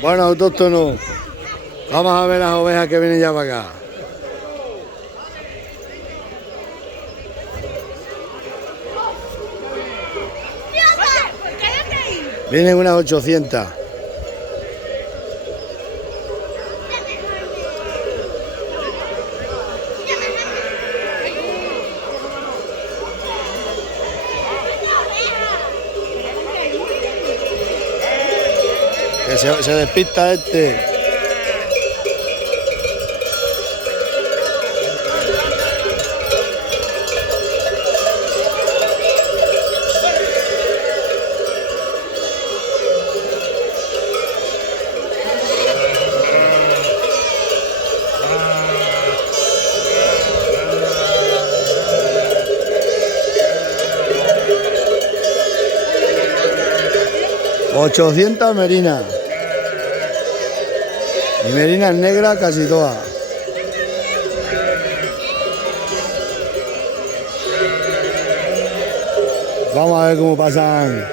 Bueno, autóctono, vamos a ver las ovejas que vienen ya para acá. Vienen unas 800. Que se despista este. $800 merinas. Y merinas negras casi todas. Vamos a ver cómo pasan.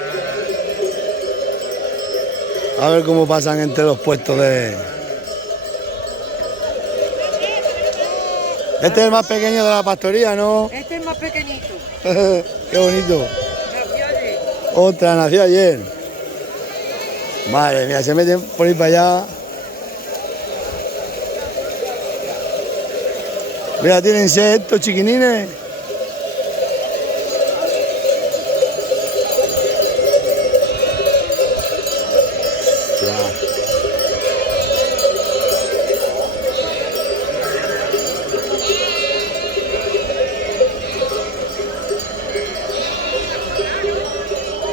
A ver cómo pasan entre los puestos de... Este es el más pequeño de la pastoría, ¿no? Este es más pequeñito. Qué bonito. Nació ayer. Otra, nació ayer. Madre mía, se meten por ir para allá. Mira, tienen sed estos chiquinines.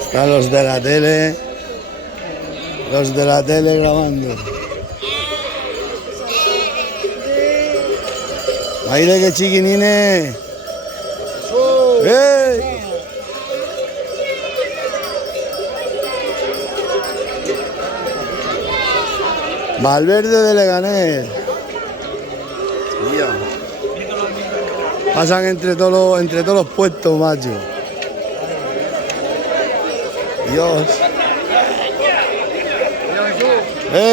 Están los de la tele. Los de la tele grabando. Mire que chiquinines. ¡Hey! Valverde de Leganés. Pasan entre todos los puestos, macho. Dios.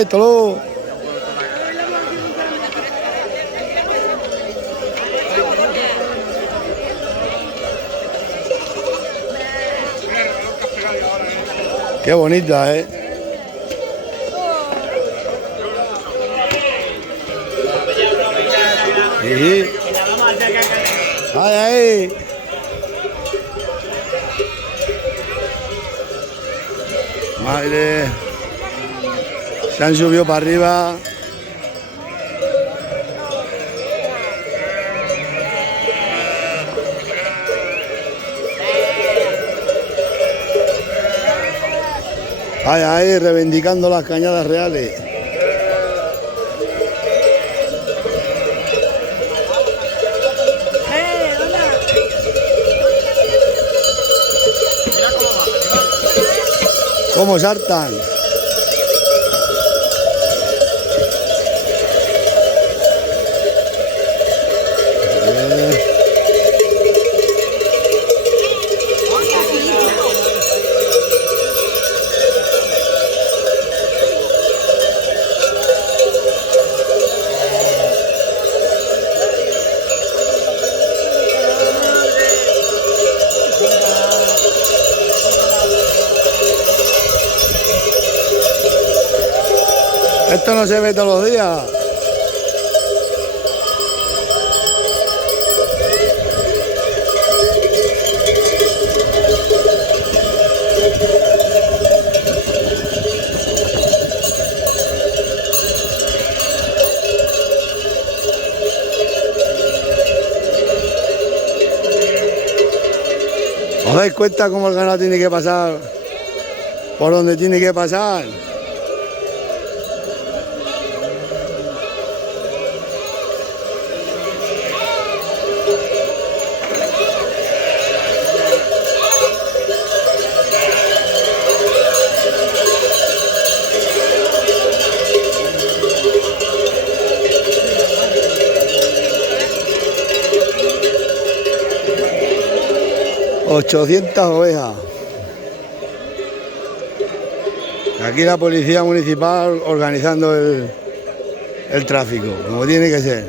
Tolo. Qué bonita, ¿eh? Sí. ¡Ay, ay! Madre. Se han subido para arriba. Ay, ay, reivindicando las cañadas reales. ¿Cómo saltan? Esto no se ve todos los días. ¿Os dais cuenta cómo el ganado tiene que pasar por donde tiene que pasar? $800 ovejas. Aquí la policía municipal organizando el tráfico, como tiene que ser.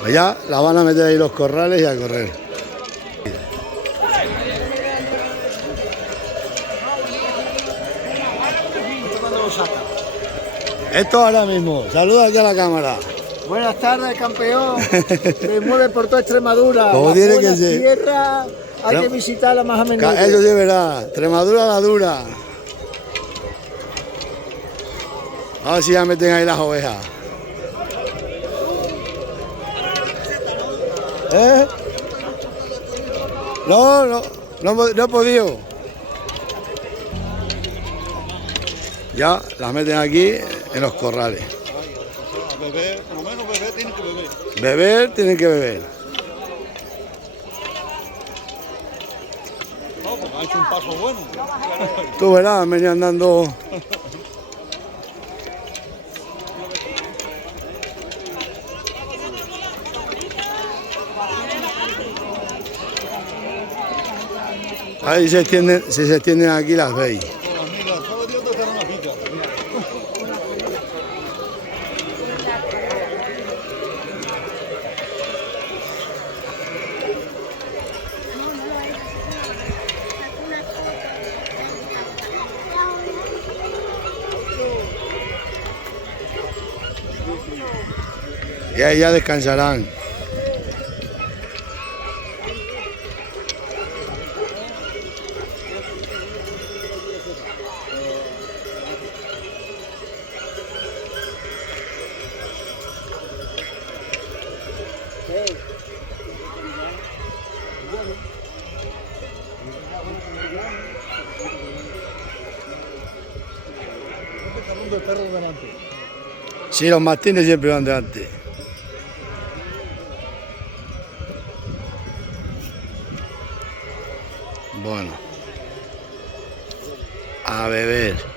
Pues ya la van a meter ahí los corrales y a correr. Esto ahora mismo. Saluda aquí a la cámara. Buenas tardes, campeón. Se mueve por toda Extremadura. Como Las tiene que buenas ser. tierras hay que visitarla más a menudo. Eso sí, verá. Extremadura la dura. A ver si ya meten ahí las ovejas. ¿Eh? No he podido. Ya las meten aquí en los corrales. Beber, por lo menos beber tienen que beber. Beber, tienen que beber. No, porque ha hecho un paso bueno. Tú verás, venía andando. Ahí se extienden, si se extienden aquí las veis. Las migas, ¿sabes Dios dónde estarán las migas? Y ahí ya descansarán. El perro delante. Sí, los mastines siempre van delante. Bueno, a beber.